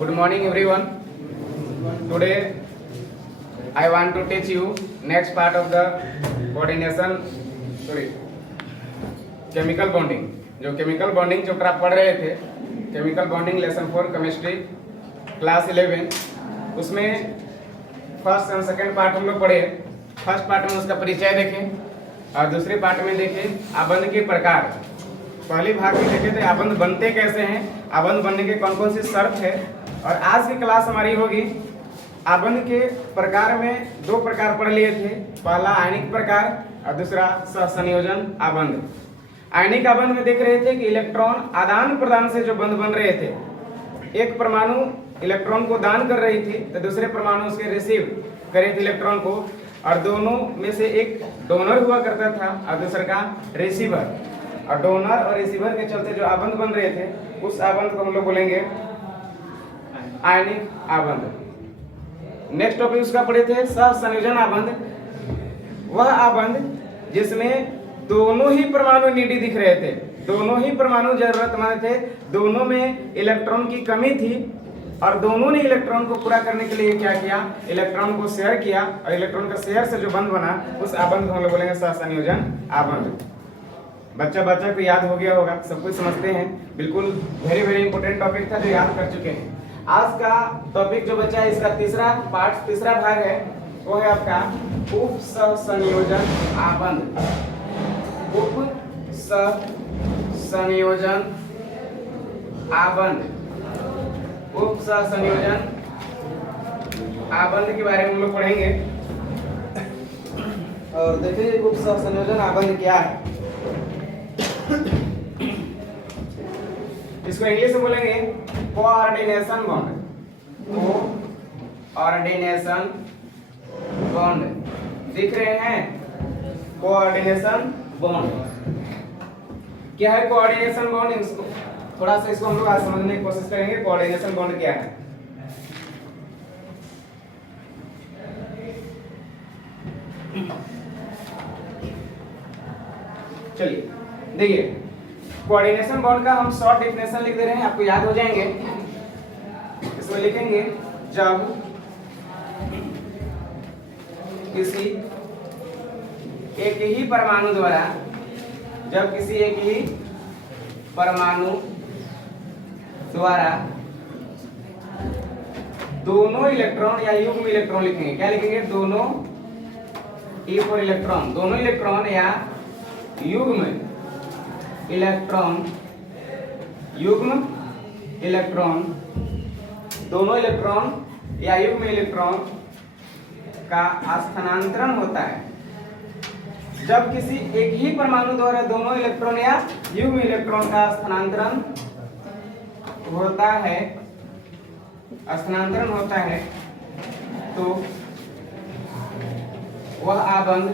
Good morning everyone. Today I want to teach you next part of the chemical bonding. जो chemical bonding chapter आप पढ़ रहे थे, chemical bonding lesson 4 chemistry class 11, उसमें first and second part हम लोग पढ़े। फर्स्ट पार्ट में उसका परिचय देखें और दूसरे पार्ट में देखें आबंध के प्रकार। पहले भाग में देखे थे आबंध बनते कैसे हैं, आबंध बनने के कौन कौन सी शर्त है। और आज की क्लास हमारी होगी आबंध के प्रकार में। 2 प्रकार पढ़ लिए थे, पहला आयनिक प्रकार और दूसरा सहसंयोजन आबंध। आयनिक आबंध में देख रहे थे कि इलेक्ट्रॉन आदान प्रदान से जो बंध बन रहे थे, एक परमाणु इलेक्ट्रॉन को दान कर रही थी तो दूसरे परमाणु उसके रिसीव कर रहे थे इलेक्ट्रॉन को, और दोनों में से एक डोनर हुआ करता था और दूसरा का रिसीवर। और डोनर और रिसीवर के चलते जो आबंध बन रहे थे, उस आबंध को हम लोग बोलेंगे आयनिक आबंध। नेक्स्ट टॉपिक उसका पढ़े थे सहसंयोजन आबंध। वह आबंध जिसमें दोनों ही परमाणु नीडी दिख रहे थे, दोनों ही परमाणु जरूरतमंद थे, दोनों में इलेक्ट्रॉन की कमी थी और दोनों ने इलेक्ट्रॉन को पूरा करने के लिए क्या किया, इलेक्ट्रॉन को शेयर किया और इलेक्ट्रॉन का शेयर से जो बंध बना, उस आबंध को हम लोग बोलेंगे सहसंयोजन आबंध। बच्चा को याद हो गया होगा, सब कुछ समझते हैं। बिल्कुल वेरी वेरी इंपॉर्टेंट टॉपिक था जो याद कर चुके हैं। आज का टॉपिक जो बच्चा है, इसका तीसरा भाग है, वो है आपका उप सहसंयोजन आबंध। उप सहसंयोजन आबंध, उप सहसंयोजन आबंध के बारे में हम लोग पढ़ेंगे और देखेंगे उप सहसंयोजन आबंध क्या है। इसको इंग्लिश में बोलेंगे कोऑर्डिनेशन बॉन्ड। कोऑर्डिनेशन बॉन्ड दिख रहे हैं, कोऑर्डिनेशन बॉन्ड क्या है? कोऑर्डिनेशन बॉन्ड, इसको थोड़ा सा इसको हम लोग आज समझने की कोशिश करेंगे। कोऑर्डिनेशन बॉन्ड क्या है? चलिए देखिए, कोऑर्डिनेशन बॉन्ड का हम शॉर्ट डेफिनेशन लिख दे रहे हैं, आपको याद हो जाएंगे। इसमें लिखेंगे जब किसी एक ही परमाणु द्वारा, जब किसी एक ही परमाणु द्वारा दोनों इलेक्ट्रॉन या युग्म इलेक्ट्रॉन लिखेंगे। क्या लिखेंगे? दोनों, ई फॉर इलेक्ट्रॉन, दोनों इलेक्ट्रॉन या युग्म इलेक्ट्रॉन, युग्म इलेक्ट्रॉन, दोनों इलेक्ट्रॉन या युग्म इलेक्ट्रॉन का स्थानांतरण होता है। जब किसी एक ही परमाणु द्वारा दोनों इलेक्ट्रॉन या युग्म इलेक्ट्रॉन का स्थानांतरण होता है, स्थानांतरण होता है, तो वह आबंध,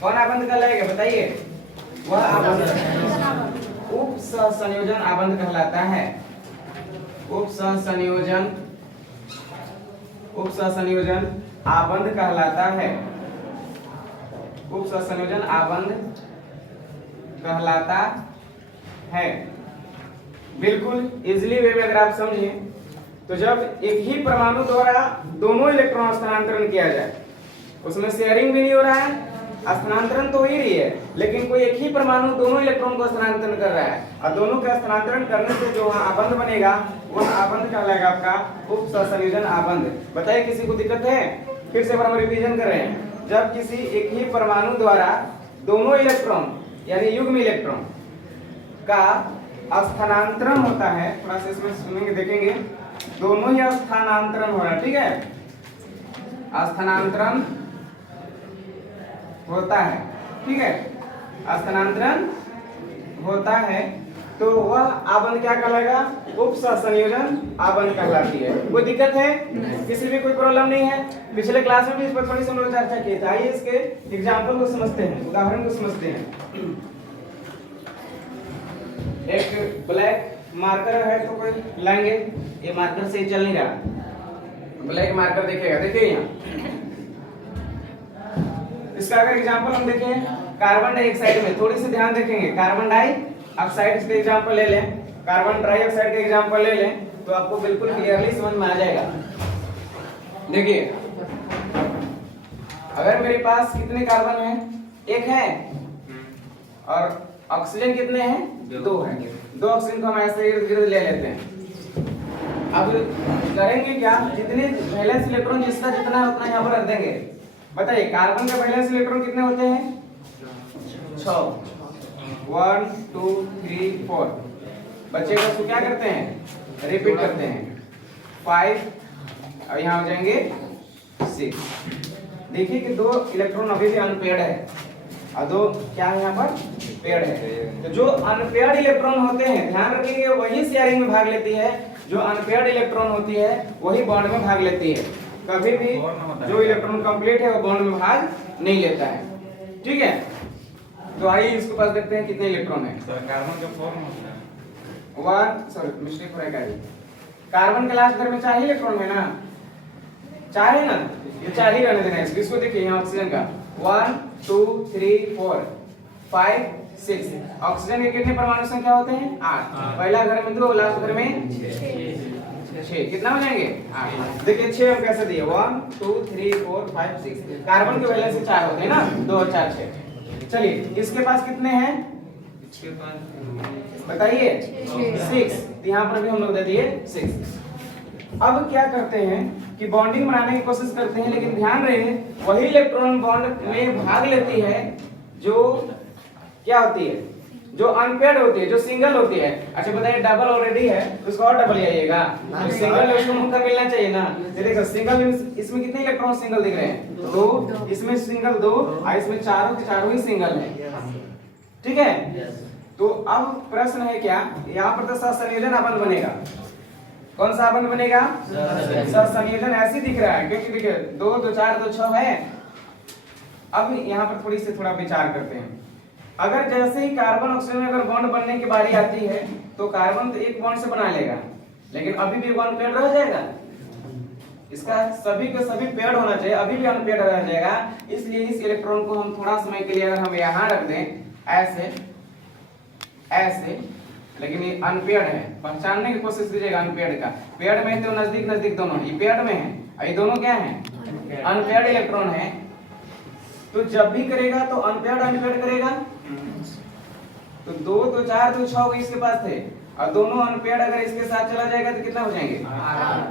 कौन आबंध कहलाएगा बताइए? वह आबंध उप सहसंयोजन आबंध कहलाता है। उप सहसंयोजन आबंध कहलाता है। उप सहसंयोजन आबंध कहलाता है। बिल्कुल इजीली वे में अगर आप समझिए तो जब एक ही परमाणु द्वारा दोनों इलेक्ट्रॉन स्थानांतरण किया जाए, उसमें शेयरिंग भी नहीं हो रहा है, स्थानांतरण तो हो ही रही है, लेकिन कोई एक ही परमाणु दोनों इलेक्ट्रॉन को स्थानांतरण कर रहा है और दोनों का स्थानांतरण करने से जो आबंध बनेगा, वह आबंध कहलाएगा आपका उप सहसंयोजन आबंध। बताइए किसी को दिक्कत है? फिर से हम रिवीजन कर रहे हैं। जब किसी एक ही परमाणु द्वारा दोनों इलेक्ट्रॉन यानी युग्म इलेक्ट्रॉन का स्थानांतरण होता है, थोड़ा सा इसमें सुनेंगे देखेंगे, दोनों ही स्थानांतरण हो रहा है, ठीक है, स्थानांतरण होता है, ठीक है, स्थानांतरण होता है, तो वह आबंध क्या कहलाएगा? उप सहसंयोजन आबंध कहलाती है। कोई दिक्कत है? किसी भी कोई प्रॉब्लम नहीं है? पिछले क्लास में भी इस पर थोड़ी सी हम लोग चर्चा की थी। आइए इसके एग्जाम्पल को समझते हैं, उदाहरण को समझते हैं। एक ब्लैक मार्कर है तो कोई लाएंगे, ये मार्कर से चल नहीं रहा, ब्लैक मार्कर देखेगा, देखिए यहाँ इसका अगर एग्जांपल हम देखें कार्बन डाइऑक्साइड में, थोड़ी सी ध्यान देखेंगे, कार्बन डाइऑक्साइड के एग्जांपल ले लें, कार्बन डाइऑक्साइड का एग्जांपल ले लें तो आपको बिल्कुल क्लियरली समझ में आ जाएगा। देखिए, अगर मेरे पास कितने कार्बन है, एक है, और ऑक्सीजन कितने हैं, दो है। दो ऑक्सीजन को हम ऐसे इर्द गिर्द ले लेते हैं। अब करेंगे क्या, जितने वैलेंस इलेक्ट्रॉन जिसका जितना है उतना यहाँ पर रख देंगे। बताइए कार्बन का वैलेंस इलेक्ट्रॉन कितने होते हैं, 6, 1 2 3 4। बच्चे का उसको क्या करते हैं, रिपीट करते हैं, 5, अब यहाँ हो जाएंगे 6। देखिए कि दो इलेक्ट्रॉन अभी भी अनपेयर्ड है और दो क्या है यहाँ पर पेयर्ड है। तो जो अनपेयर्ड इलेक्ट्रॉन होते हैं, ध्यान रखिए वही शेयरिंग में भाग लेती है, जो अनपेयर्ड इलेक्ट्रॉन होती है वही बॉन्ड में भाग लेती है। कभी भी जो इलेक्ट्रॉन कंप्लीट है वो बॉन्ड में भाग नहीं लेता है। ठीक है, तो आइए इसके पास देखते हैं कितने इलेक्ट्रॉन है। कार्बन का फॉर्म होता है 1, सॉरी मिस्टेक हो रहा है। कार्बन के लास्ट घर में 4 इलेक्ट्रॉन है ना, 4 है ना, ये 4 ही रहने देना है। इसको देखिए यहाँ ऑक्सीजन का 1 2 3 4 5 6। ऑक्सीजन के कितने परमाणु संख्या होते हैं, 8। पहला घर में 2, लास्ट घर में 6। कितना हो जाएंगे, 8। देखिए 6 हम कैसे दिए, 1 2 3 4 5 6। कार्बन के वैलेंस से 4 होते हैं ना, 2 और 4 6। चलिए इसके पास कितने हैं, इसके पास बताइए 6। यहाँ पर भी हम लोग दे दिए 6। अब क्या करते हैं कि बॉन्डिंग बनाने की कोशिश करते हैं, लेकिन ध्यान रहे वही इलेक्ट्रॉन बॉन्ड में भाग लेती है जो क्या होती है, जो अनपेयर्ड होती है, जो सिंगल होती है। अच्छा बताइए डबल ऑलरेडी है तो उसको और डबल आइएगा, तो सिंगल उसको मुक्का मिलना चाहिए ना। देखो सिंगल इसमें कितने इलेक्ट्रॉन सिंगल दिख रहे हैं, 2, इसमें सिंगल 2 और इसमें चारों के चारों ही सिंगल है। ठीक है, तो अब प्रश्न है क्या, यहाँ पर तो सहसंयोजन आबंध बनेगा। कौन सा आबंध बनेगा, सहसंयोजन ऐसे दिख रहा है क्योंकि देखिए 2 2 4 2 6 है। अब यहाँ पर थोड़ा विचार करते हैं। अगर जैसे ही कार्बन ऑक्सीजन में अगर बॉन्ड बनने की बारी आती है तो कार्बन तो एक बॉन्ड से बना लेगा, लेकिन अभी भी बॉन्ड पेयर्ड रह जाएगा। इसका सभी के सभी पेयर्ड होना चाहिए, अभी भी अनपेयर्ड रह जाएगा। इसलिए इस इलेक्ट्रॉन को हम थोड़ा समय के लिए अगर हम यहाँ रख दें ऐसे ऐसे, लेकिन ये अनपेयर्ड है, पहचानने की कोशिश कीजिएगा अनपेयर्ड का। पेयर्ड में तो नजदीक नजदीक दोनों, ये पेयर्ड में है, ये दोनों क्या है, अनपेयर्ड इलेक्ट्रॉन है। तो जब भी करेगा तो अनपेयर्ड करेगा। तो 2 2 4 2 6 इसके पास थे और दोनों अनपेयर्ड अगर इसके साथ चला जाएगा तो कितना हो जाएंगे,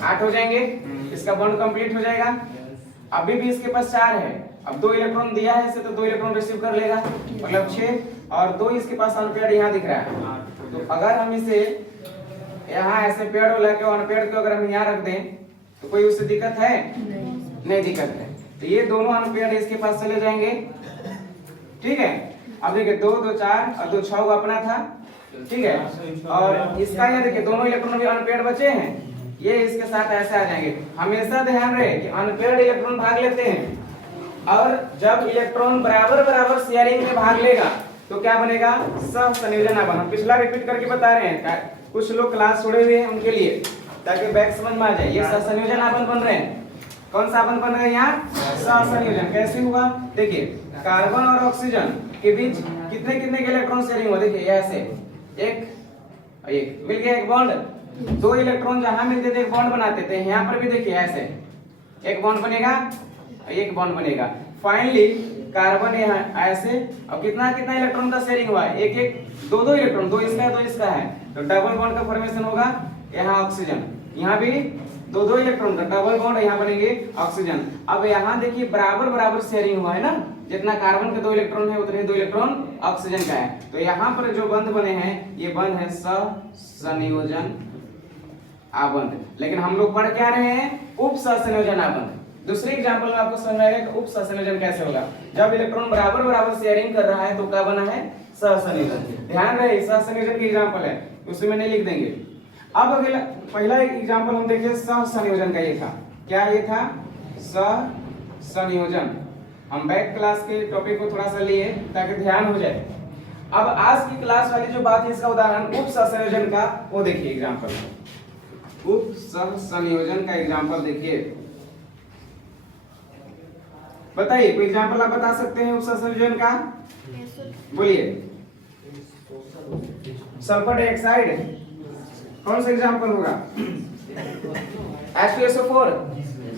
8 हो जाएंगे। इसका बॉन्ड कंप्लीट हो जाएगा। अभी भी इसके पास 4 है, अब 2 इलेक्ट्रॉन दिया है इसे तो 2 इलेक्ट्रॉन रिसीव कर लेगा, मतलब 6 और 2 इसके पास अनपेयर्ड यहाँ दिख रहा है। तो अगर हम इसे यहाँ ऐसे पेयर्ड वाला के अनपेयर्ड को अगर हम यहाँ रख दें तो कोई उससे दिक्कत है, नहीं दिक्कत है। तो ये दोनों अनपेयर्ड इसके पास चले जाएंगे। ठीक है, अब देखिए 2 2 4 और 2 6 अपना था। ठीक है, और इसका ये देखिए दोनों इलेक्ट्रॉन भी अनपेयर्ड बचे हैं, ये इसके साथ ऐसे आ जाएंगे। हमेशा ध्यान रहे कि अनपेयर्ड इलेक्ट्रॉन भाग लेते हैं और जब इलेक्ट्रॉन बराबर बराबर शेयरिंग में भाग लेगा तो क्या बनेगा, सहसंयोजन आबंध। हम पिछला रिपीट करके बता रहे हैं, कुछ लोग क्लास छोड़े हुए हैं उनके लिए, ताकि बैक समझ में आ जाए। ये सहसंयोजन आबंध बन रहे हैं। कौन सा आबंध बन रहा है यहाँ, सहसंयोजन। कैसे हुआ, देखिए कार्बन और ऑक्सीजन के बीच कितने कितने के इलेक्ट्रॉन शेयरिंग हुआ, देखिए ऐसे एक मिल गया एक बॉन्ड। 2 इलेक्ट्रॉन जहां मिलते थे एक बॉन्ड बनाते थे, यहाँ पर भी देखिए ऐसे एक बॉन्ड बनेगा, एक बॉन्ड बनेगा। फाइनली कार्बन यहाँ ऐसे, अब कितना कितना इलेक्ट्रॉन का शेयरिंग हुआ है, एक 2 इलेक्ट्रॉन, 2 इसका है 2 इसका है, तो डबल बॉन्ड का फॉर्मेशन होगा। यहाँ ऑक्सीजन, यहाँ भी 2 इलेक्ट्रॉन का डबल बॉन्ड, यहाँ बनेंगे ऑक्सीजन। अब यहाँ देखिए बराबर बराबर शेयरिंग हुआ है ना, जितना कार्बन के 2 इलेक्ट्रॉन है उतने 2 इलेक्ट्रॉन ऑक्सीजन का है। तो यहाँ पर जो बंध बने हैं ये बंध है सहसंयोजन आबंध। लेकिन हम लोग पढ़ क्या रहे हैं, उप सहसंयोजन आबंध। दूसरे एग्जांपल में आपको समझ में आएगा कि उप सहसंयोजन कैसे होगा। जब इलेक्ट्रॉन बराबर बराबर शेयरिंग कर रहा है तो क्या बना है, सहसंयोजन। ध्यान रहे सहसंयोजन की एग्जांपल है, उसी में नहीं लिख देंगे। अब अगला पहला एग्जांपल हम देखिए सहसंयोजन का, ये था क्या, ये था सहसंयोजन। हम बैक क्लास के टॉपिक को थोड़ा सा लिए ताकि ध्यान हो जाए। अब आज की क्लास वाली जो बात है इसका उदाहरण उप सहसंयोजन का, वो देखिए एग्जांपल, उप सहसंयोजन का एग्जांपल देखिए। बताइए कोई एग्जांपल आप बता सकते हैं उप सहसंयोजन का, बोलिए। सल्फर डाइऑक्साइड, कौन सा एग्जांपल होगा, H2SO4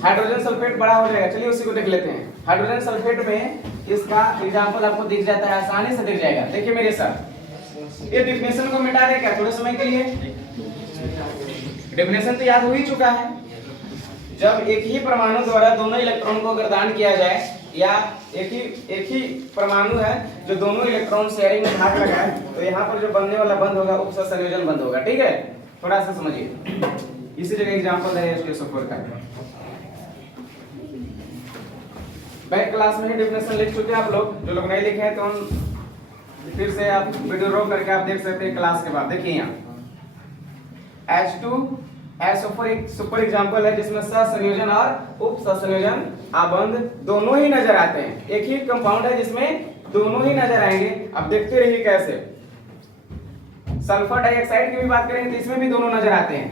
हाइड्रोजन सल्फेट बड़ा हो जाएगा। चलिए उसी को देख लेते हैं। हाइड्रोजन सल्फेट में इसका एग्जांपल आपको दिख जाता है, आसानी से दिख जाएगा। देखिए मेरे साथ, ये डिफिनेशन को मिटा दे क्या थोड़े समय के लिए? डिफिनेशन तो याद हो ही चुका है। जब एक ही परमाणु द्वारा दोनों इलेक्ट्रॉन को अगर दान किया जाए, या एक ही परमाणु है जो दोनों इलेक्ट्रॉन शेयरिंग में भाग लगाए, तो यहाँ पर जो बनने वाला बंद होगा उपसंयोजन बंद होगा। ठीक है, थोड़ा सा समझिए। इसी जगह एग्जांपल है H2SO4 का। बैक क्लास में ही डिफिनेशन लिख चुके हैं आप लोग। जो लोग नहीं लिखे हैं तो हम फिर से आप वीडियो रोक करके आप देख सकते हैं क्लास के बाद। देखिए यहाँ H2SO4 एक सुपर एग्जांपल है जिसमें सहसंयोजन और उपसंयोजन आबंध दोनों ही नजर आते हैं। एक ही कंपाउंड है जिसमें दोनों ही नजर आएंगे। अब देखते रहिए कैसे। सल्फर डाइऑक्साइड की भी बात करेंगे तो इसमें भी दोनों नजर आते हैं।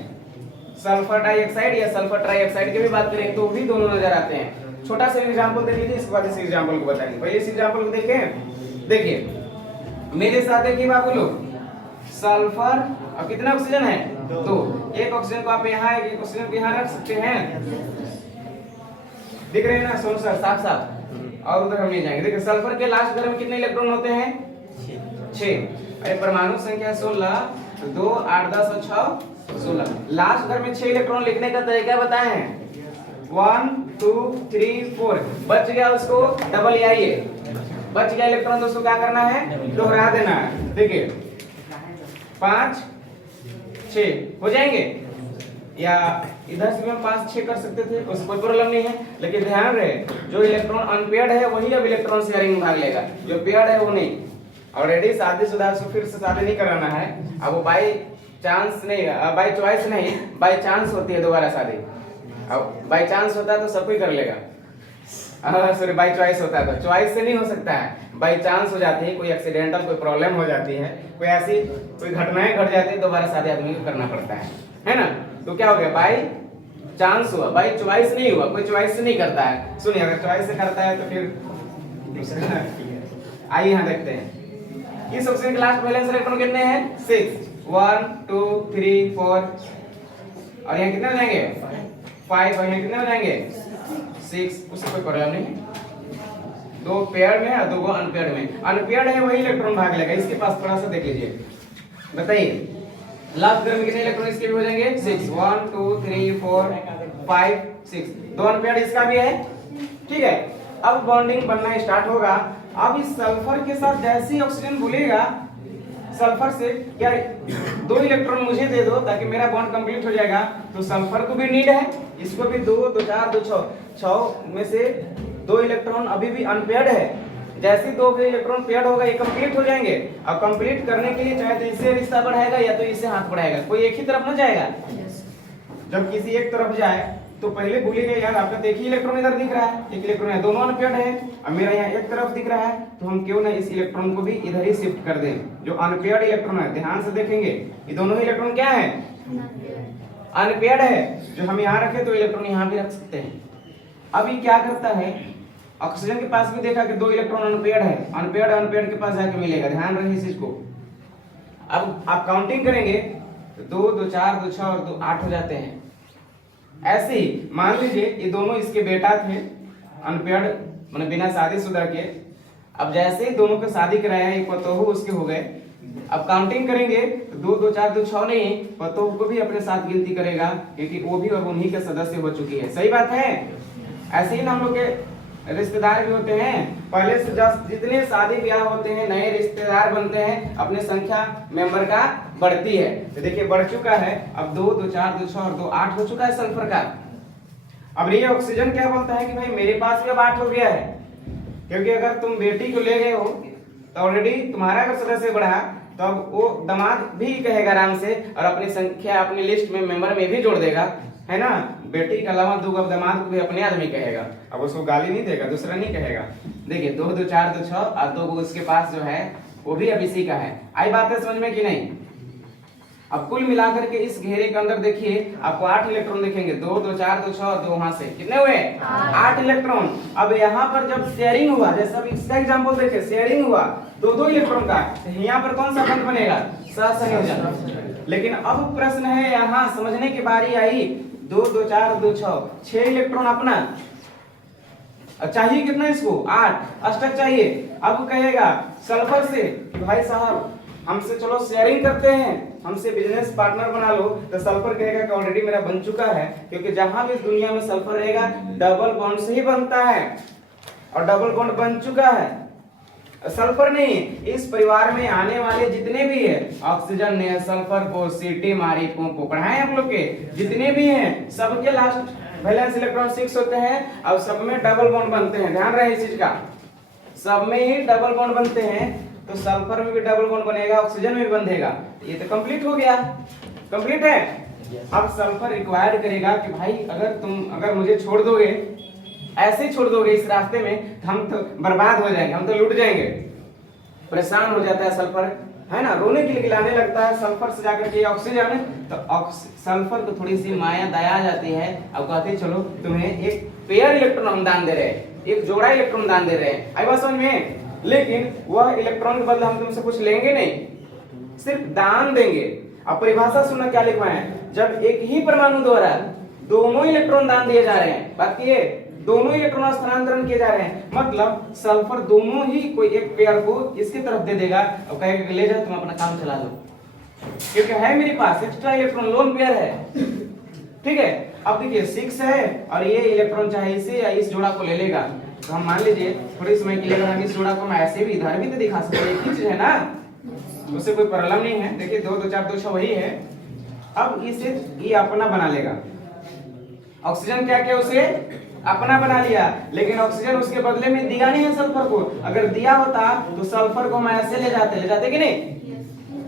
सल्फर डाइऑक्साइड या सल्फर ट्राइऑक्साइड की भी बात करेंगे तो भी दोनों नजर आते हैं। छोटा सा एग्जांपल देख लीजिए, इसके बाद इस एग्जांपल को बताएंगे। पहले इस एग्जांपल को देखें। देखिए मेरे साथ देखिए बाबू लोग, सल्फर और कितना ऑक्सीजन है? 2। एक ऑक्सीजन को आप यहाँ, एक ऑक्सीजन को यहाँ रख सकते हैं। दिख रहे हैं ना सोनू सर, साफ साफ। और उधर हम ले जाएंगे। देखिए सल्फर के लास्ट घर में कितने इलेक्ट्रॉन होते हैं? 6। अरे परमाणु संख्या 16, 2 8 10 और 6 16। लास्ट घर में 6 इलेक्ट्रॉन लिखने का तरीका बताए हैं। 1 2 3 4 बच गया, उसको डबल आइए, बच गया इलेक्ट्रॉन, तो उसको क्या करना है? दोहरा देना है। देखिए 5 6 हो जाएंगे, या इधर से हम 5 6 कर सकते थे, उसको कोई प्रॉब्लम नहीं है। लेकिन ध्यान रहे, जो इलेक्ट्रॉन अनपेयर्ड है वही अब इलेक्ट्रॉन शेयरिंग में भाग लेगा, जो पेयर्ड है वो नहीं। ऑलरेडी शादीशुदा से फिर से शादी नहीं कराना है। अब वो बाई चांस नहीं, बाई चॉइस नहीं, बाई चांस होती है दोबारा शादी। अब बाई चांस होता है तो सब कोई कर लेगा, सॉरी बाई चॉइस होता है तो चॉइस से नहीं हो सकता है, बाई चांस हो जाती है। कोई एक्सीडेंटल कोई प्रॉब्लम हो जाती है, कोई ऐसी कोई घटनाएं घट जाती है, दोबारा शादी आदमी को करना पड़ता है ना। तो क्या हो गया? बाई चांस हुआ, बाई चॉइस नहीं हुआ। कोई चॉइस से नहीं करता है। सुनिए, अगर चॉइस से करता है तो फिर आइए यहाँ देखते हैं। इस ऑक्सीजन के लास्ट वैलेंस इलेक्ट्रॉन कितने हैं? 6 1 2 3 4। और यहाँ कितने हो जाएंगे? 5। और यहाँ कितने हो जाएंगे? 6। उससे कोई प्रॉब्लम नहीं है। 2 पेयर में और 2 अनपेयर्ड में। अनपेयर्ड है वही इलेक्ट्रॉन भाग लेगा। इसके पास थोड़ा सा देख लीजिए, बताइए लास्ट घर में कितने इलेक्ट्रॉन इसके भी हो जाएंगे? 6 1 2 3 4 5 6। 2 अनपेयर्ड इसका भी है। ठीक है, अब बॉन्डिंग बनना स्टार्ट होगा। अब इस सल्फर के साथ जैसे ही ऑक्सीजन बोलेगा सल्फर से, क्या 2 इलेक्ट्रॉन मुझे दे दो ताकि मेरा बॉन्ड कंप्लीट हो जाएगा, तो सल्फर को भी नीड है, इसको भी 2 2 4 2 6 में से 2 इलेक्ट्रॉन अभी भी अनपेयर्ड है। जैसे 2 इलेक्ट्रॉन पेयर्ड होगा ये कंप्लीट हो जाएंगे। अब कंप्लीट करने के लिए चाहे तो इससे रिश्ता बढ़ाएगा या तो इससे हाथ बढ़ाएगा, कोई एक ही तरफ ना जाएगा। जब किसी एक तरफ जाए तो पहले भूलिएगा यार आपका एक ही इलेक्ट्रॉन इधर दिख रहा है, एक इलेक्ट्रॉन है, दोनों अनपेयर्ड है। अब मेरा यहाँ एक तरफ दिख रहा है तो हम क्यों ना इस इलेक्ट्रॉन को भी इधर ही शिफ्ट कर दें। जो अनपेयर्ड इलेक्ट्रॉन है, ध्यान से देखेंगे ये दोनों ही इलेक्ट्रॉन क्या है? अनपेयर्ड है। जो हम यहाँ रखे तो इलेक्ट्रॉन यहाँ भी रख सकते हैं। अब ये क्या करता है? ऑक्सीजन के पास भी देखा कि 2 इलेक्ट्रॉन अनपेयर्ड है, अनपेयर्ड के पास जाके मिलेगा। ध्यान रहे इस चीज को। अब आप काउंटिंग करेंगे तो 2 2 4 2 6 और 2 8 हो जाते हैं। ऐसे ही मान लीजिए ये दोनों इसके बेटा थे, अनपेयर्ड मतलब बिना शादीशुदा के। अब जैसे ही दोनों को शादी कराया, ये पतोहू उसके हो गए। अब काउंटिंग करेंगे तो 2 2 4 2 6 नहीं, पतोहू को भी अपने साथ गिनती करेगा क्योंकि वो भी अब उन्हीं के सदस्य हो चुकी है। सही बात है। ऐसे ही हम लोग के रिश्तेदार भी होते हैं, पहले से जितने शादी ब्याह होते हैं नए रिश्तेदार बनते हैं, अपने संख्या मेंबर का बढ़ती है। तो देखिए बढ़ चुका है, अब 2 2 4 2 6 और 2 8 हो चुका है सल्फर का। अब ये ऑक्सीजन क्या बोलता है कि भाई मेरे पास भी अब 8 हो गया है, क्योंकि अगर तुम बेटी को ले गए हो तो ऑलरेडी तुम्हारा अगर सदस्य बढ़ा तो अब वो दामाद भी कहेगा आराम से और अपनी संख्या अपनी लिस्ट में मेंबर में भी जोड़ देगा, है ना। बेटी के अलावा 2 दामाद को भी अपने आदमी कहेगा। अब उसको गाली नहीं देगा, दूसरा नहीं कहेगा। देखिए 2 2 4 2 6 और 2 उसके पास जो है वो भी अब इसी का है। आई बात है समझ में कि नहीं? अब कुल मिलाकर के इस घेरे के अंदर देखिए आपको 8 इलेक्ट्रॉन दिखेंगे। 2 2 4 2 6 और 2 वहां से कितने हुए? 8 इलेक्ट्रॉन। अब यहाँ पर जब शेयरिंग हुआ, जैसे अब इसका एग्जांपल देखिए, शेयरिंग हुआ 2 इलेक्ट्रॉन का, तो यहाँ पर कौन सा बंध बनेगा? सहसंयोजन। लेकिन अब प्रश्न है, यहाँ समझने की बारी आई, 2 2 4 2 6, 6 इलेक्ट्रॉन अपना। चाहिए कितना इसको 8 अष्टक चाहिए। अब कहेगा सल्फर से कि भाई साहब हमसे चलो शेयरिंग करते हैं, हमसे बिजनेस पार्टनर बना लो। तो सल्फर कहेगा कि ऑलरेडी मेरा बन चुका है, क्योंकि जहां भी दुनिया में सल्फर रहेगा डबल बॉन्ड से ही बनता है और डबल बॉन्ड बन चुका है। सल्फर नहीं, इस परिवार में आने वाले जितने भी है ऑक्सीजन ने सल्फर को सीटी मारी को पढ़ाए हम लोग के जितने भी हैं सबके लास्ट वैलेंस इलेक्ट्रॉन 6 होते हैं और सब में डबल बॉन्ड बनते हैं। ध्यान रहे इस चीज का, सब में ही डबल बॉन्ड बनते हैं। तो सल्फर में भी डबल बॉन्ड बनेगा, ऑक्सीजन में भी बंधेगा। ये तो कंप्लीट हो गया, कंप्लीट है। अब सल्फर रिक्वायर्ड करेगा कि भाई अगर मुझे छोड़ दोगे, ऐसे ही छोड़ दोगे इस रास्ते में, हम तो बर्बाद हो जाएंगे, हम तो लूट जाएंगे। परेशान हो जाता है सल्फर, है ना, रोने के लिए गिलाने लगता है सल्फर से जाकर के ऑक्सीजन। तो सल्फर को थोड़ी सी माया दया आ जाती है। अब कहते हैं चलो तुम्हें एक पेयर इलेक्ट्रॉन हम दान दे रहे हैं, एक जोड़ा इलेक्ट्रॉन दान दे रहे हैं। आई बात समझ में? लेकिन वह इलेक्ट्रॉन के बदले हम तुमसे कुछ लेंगे नहीं, सिर्फ दान देंगे। अब परिभाषा सुनना क्या लिखा है, जब एक ही परमाणु द्वारा दोनों इलेक्ट्रॉन दान दिए जा रहे हैं, बात ये दोनों इलेक्ट्रॉन स्थानांतरण किए जा रहे हैं, मतलब सल्फर दोनों ही कोई एक पेयर को इसकी तरफ दे देगा और कहेगा ले जाओ तुम अपना काम चला लो, क्योंकि है मेरे पास एक्स्ट्रा इलेक्ट्रॉन लोन पेयर है। ठीक है, अब देखिए 6 है और ये इलेक्ट्रॉन चाहे इसे या इस जोड़ा को ले लेगा। तो हम मान लीजिए थोड़ी समय के लिए अगर हम इस जोड़ा को मैं ऐसे भी इधर भी तो दिखा सकते हैं, एक ही चीज है ना, उससे कोई प्रॉब्लम नहीं है। देखिए 2 2 4 2 6 वही है। अब इसे ये अपना बना लेगा। ऑक्सीजन क्या क्या उसे अपना बना लिया, लेकिन ऑक्सीजन उसके बदले में दिया नहीं है सल्फर को। अगर दिया होता तो सल्फर को हम ऐसे ले जाते कि नहीं,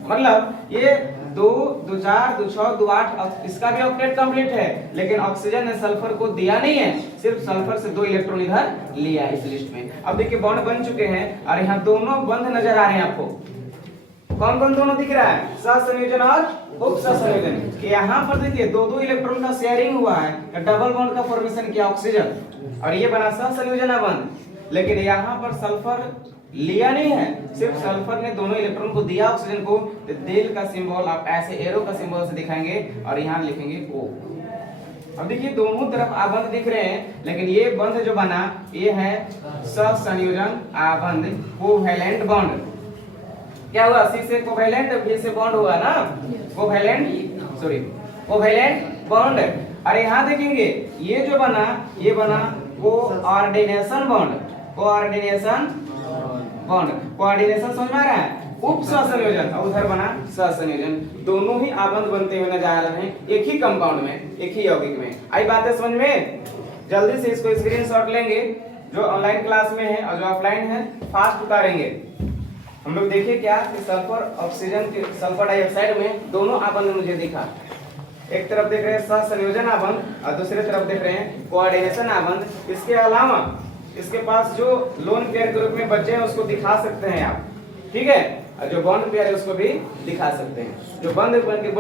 मतलब ये 2 2 4 2 6 2 8 इसका भी ऑक्टेट कंप्लीट है, लेकिन ऑक्सीजन ने सल्फर को दिया नहीं है, सिर्फ सल्फर से 2 इलेक्ट्रॉन इधर लिया इस लिस्ट में। अब देखिए बॉन्ड बन चुके हैं और यहाँ दोनों बंध नजर आ रहे हैं आपको। कौन कौन दोनों दिख रहा है, सहसंयोजन और उपसहसंयोजन। यहाँ पर देखिए 2 इलेक्ट्रॉन का शेयरिंग हुआ है, डबल बॉन्ड का फॉर्मेशन किया ऑक्सीजन और ये बना सहसंयोजन बंध। लेकिन यहाँ पर सल्फर लिया नहीं है, सिर्फ सल्फर ने दोनों इलेक्ट्रॉन को दिया ऑक्सीजन को। तो दिल का सिंबल आप ऐसे एरो का सिंबल से दिखाएंगे और यहाँ लिखेंगे O। अब देखिए दोनों तरफ आबंध दिख रहे हैं, लेकिन ये बंध जो बना ये है सहसंयोजन आबंध, कोवैलेंट बॉन्ड। क्या हुआ, C से कोवैलेंट, B से बॉन्ड हुआ ना, कोवैलेंट बॉन्ड। और यहाँ देखेंगे ये जो बना ये बना coordination bond, coordination bond. Coordination समझ में आ रहा है, उप सहसंयोजन और उधर बना सहसंयोजन। दोनों ही आबंध बनते हुए नजर आ रहे हैं एक ही कंपाउंड में, एक ही यौगिक में। आई बात है समझ में? जल्दी से इसको स्क्रीनशॉट लेंगे, जो ऑनलाइन क्लास में है और जो ऑफलाइन है फास्ट उतारेंगे। हम लोग देखिए क्या कि सल्फर ऑक्सीजन के सल्फर डाइऑक्साइड में दोनों आबंध मुझे दिखा। एक तरफ देख रहे हैं सहसंयोजन आबंध और दूसरे तरफ देख रहे हैं कोऑर्डिनेशन आबंध। इसके अलावा इसके पास जो लोन पेयर के रूप में बचे हैं उसको दिखा सकते हैं आप, ठीक है, और जो बॉन्ड पेयर है उसको भी दिखा सकते हैं। जो बन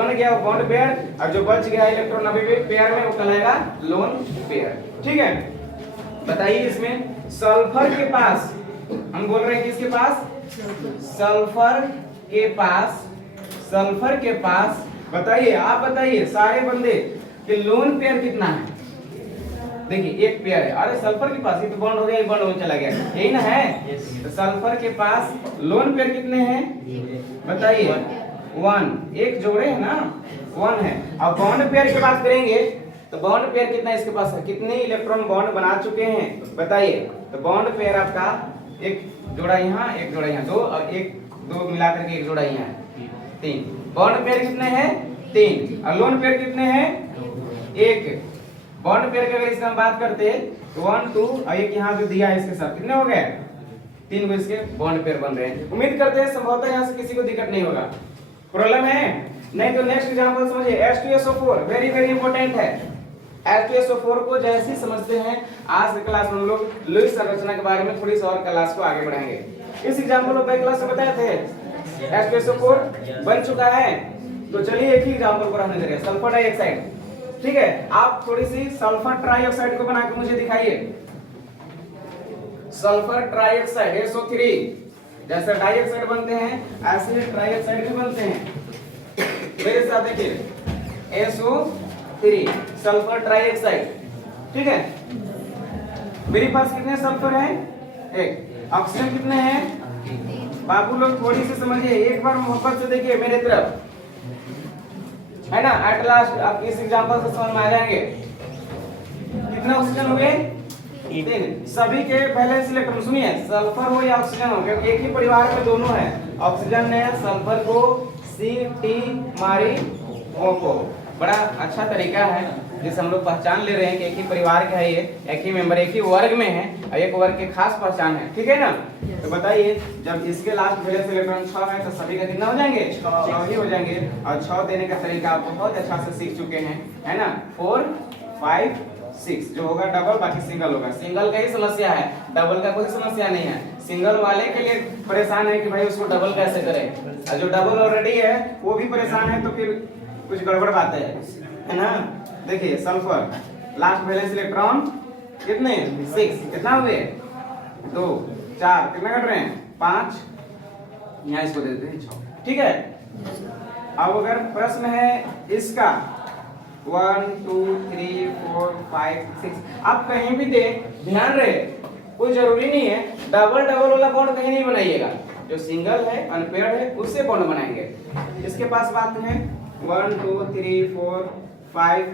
गया वो बॉन्ड पेयर और जो बच गया इलेक्ट्रॉन अभी भी पेयर में वो कहलाएगा लोन पेयर। ठीक है, बताइए इसमें सल्फर के पास हम बोल रहे हैं कि इसके पास सल्फर के पास बताइए, आप बताइए सारे बंदे कि लोन पेयर कितना है। देखिए एक पेयर है, अरे सल्फर के पास ही तो बॉन्ड हो गया, बॉन्ड हो चला गया, यही ना है। तो सल्फर के पास लोन पेयर कितने हैं बताइए, 1, एक जोड़े है ना, 1 है। अब बॉन्ड पेयर की बात करेंगे तो बॉन्ड पेयर कितना इसके पास है, कितने इलेक्ट्रॉन बॉन्ड बना चुके हैं बताइए। तो बॉन्ड पेयर आपका एक जोड़ा यहाँ, एक जोड़ा यहाँ, 2 और 2 मिलाकर के एक जोड़ा यहाँ है, 3। बॉन्ड पेयर कितने हैं 3 और लोन पेयर कितने हैं 1। बॉन्ड पेयर की अगर इसका हम बात करते तो 1 2 और एक यहाँ जो दिया है इसके साथ कितने हो गए 3 गो इसके बॉन्ड पेयर बन रहे हैं। उम्मीद करते हैं संभवतः यहाँ से किसी को दिक्कत नहीं होगा, प्रॉब्लम है नहीं तो नेक्स्ट एग्जांपल समझिए H2SO4 वेरी वेरी इंपॉर्टेंट है। H2SO4 को जैसे समझते हैं आज की क्लास में हम लोग लुईस संरचना के बारे में थोड़ी सी और क्लास को आगे बढ़ाएंगे। इस एग्जांपल में बैक क्लास में बताए थे H2SO4 बन चुका है, तो चलिए एक ही एग्जांपल पर हमने देखा सल्फर डाइऑक्साइड। ठीक है, आप थोड़ी सी सल्फर ट्राइऑक्साइड को बना के मुझे दिखाइए। सल्फर ट्राइऑक्साइड SO3 जैसे डाइऑक्साइड बनते हैं ऐसे ट्राइऑक्साइड भी बनते हैं। मेरे साथ देखिए 3 सल्फर ट्राइऑक्साइड। ठीक है, मेरे पास कितने सल्फर है? 1। ऑक्सीजन कितने हैं? बाबू लोग थोड़ी सी समझिए, एक बार मोहब्बत से देखिए मेरे तरफ, है ना। एट लास्ट आप इस एग्जांपल से समझ में आ जाएंगे। कितने ऑक्सीजन हुए? 3। सभी के बैलेंस इलेक्ट्रॉन सुनिए, सल्फर हो या ऑक्सीजन हो, क्योंकि एक ही परिवार में दोनों है। ऑक्सीजन ने सल्फर को Ct मारी O को। बड़ा अच्छा तरीका है जिससे हम लोग पहचान ले रहे हैं कि एक ही परिवार का है, ये एक ही मेंबर, एक ही वर्ग में है और एक वर्ग की खास पहचान है। ठीक है ना? तो बताइए, जब इसके लास्ट बैलेंस इलेक्ट्रॉन 6 है तो सभी का कितना हो जाएंगे? 6 ही हो जाएंगे। और 6 देने का तरीका आप बहुत अच्छा से सीख चुके हैं, है ना। 4 5 6 जो होगा डबल, बाकी सिंगल होगा। सिंगल का ही समस्या है, डबल का कोई समस्या नहीं है। सिंगल वाले के लिए परेशान है कि भाई उसको डबल कैसे करें, और जो डबल ऑलरेडी है वो भी परेशान है, तो फिर कुछ गड़बड़ बात है ना। देखिए सल्फर लास्ट बैलेंस इलेक्ट्रॉन कितने? 6। कितना हुए? 2 4 कितना कट रहे हैं? 5। यहाँ इसको दे देते हैं 6। ठीक है, अब अगर प्रश्न है इसका 1 2 3 4 5 6, आप कहीं भी दे, ध्यान रहे कोई जरूरी नहीं है डबल डबल वाला बॉन्ड कहीं नहीं बनाइएगा। जो सिंगल है अनपेयर्ड है उससे बॉन्ड बनाएंगे। इसके पास बात है 1 2 3 4 5